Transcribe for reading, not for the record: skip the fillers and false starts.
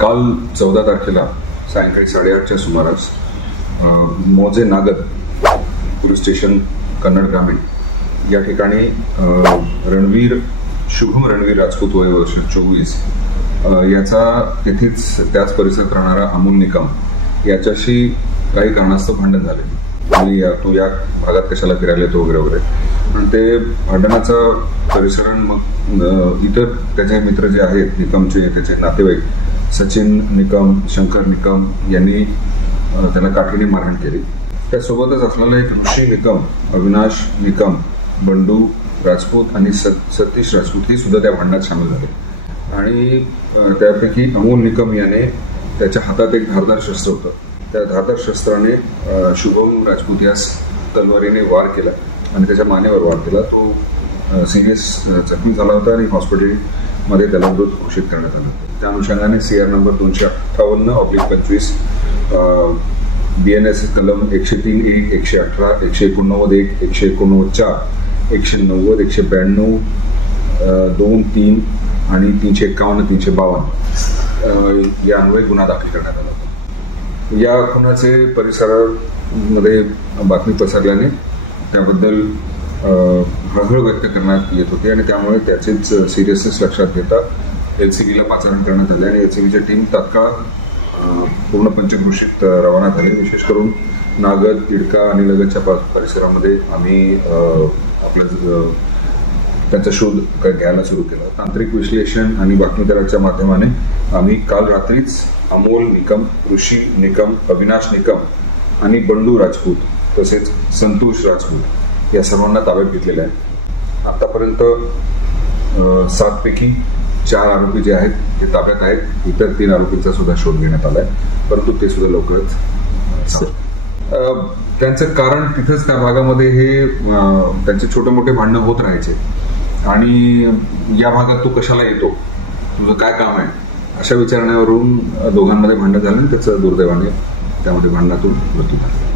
काल 14 तारखेला सायंकाळी 8:30च्या सुमारास मोजे नागद पोलीस स्टेशन कन्नड ग्रामीण या ठिकाणी शुभम रणवीर राजपूत वय वर्ष 24 याचा तेथेच त्याच परिसरात राहणारा अमोल निकम याच्याशी काही कारणास्तव भांडण झाले आणि तू या भागात कशाला फिरायला येतो वगैरे वगैरे. पण ते भांडणाचं परिसरण मग इतर त्याचे मित्र जे आहेत निकमचे त्याचे नातेवाईक सचिन निकम, शंकर निकम यांनी त्याला काठीने मारहाण केली. त्यासोबतच असलेला एक ऋषी निकम, अविनाश निकम, बंडू राजपूत आणि सतीश राजपूत ही सुद्धा त्या भांडणात सामील झाले. आणि त्यापैकी अमोल निकम याने त्याच्या हातात एक धारदार शस्त्र होतं. त्या धारदार शस्त्राने शुभम राजपूत यास तलवारीने वार केला आणि त्याच्या मानेवर वार केला. तो सिरियस जखमी झाला होता आणि हॉस्पिटलमध्ये त्याला मृत घोषित करण्यात आला. त्या अनुषंगाने CR नंबर 258/25 BNS कलम 103(1), 118, 189(1), 189(4), 190, 192, 2, 3 आणि 351, 352 या अन्वये गुन्हा दाखल करण्यात आला होता. या खुनाचे परिसरामध्ये बातमी पसरल्याने त्याबद्दल हळहळ व्यक्त करण्यात येत होती आणि त्यामुळे त्याचेच सिरियसनेस लक्षात घेता LCBला पाचारण करण्यात आले आणि LCBची टीम तात्काळ पूर्ण पंचक्रोशीत रवाना झाली. विशेष करून नागद, इडका आणि लगतच्या परिसरामध्ये आम्ही त्याचा शोध घ्यायला सुरू केला. तांत्रिक विश्लेषण आणि बातमीदाराच्या माध्यमाने आम्ही काल रात्रीच अमोल निकम, ऋषी निकम, अविनाश निकम आणि बंडू राजपूत तसेच संतोष राजपूत या सर्वांना ताब्यात घेतलेले आहे. आतापर्यंत 7 पैकी 4 आरोपी जे आहेत ते ताब्यात आहेत. इतर 3 आरोपींचा सुद्धा शोध घेण्यात आलाय, परंतु ते सुद्धा लवकरच. त्यांचं कारण तिथंच त्या भागामध्ये हे त्यांचे छोटे मोठे भांडणं होत राहायचे आणि या भागात तू कशाला येतो, तुझं काय काम आहे अशा विचारण्यावरून दोघांमध्ये भांडण झालं आणि त्याचं दुर्दैवाने त्यामध्ये भांडणातून मृत्यू झाला.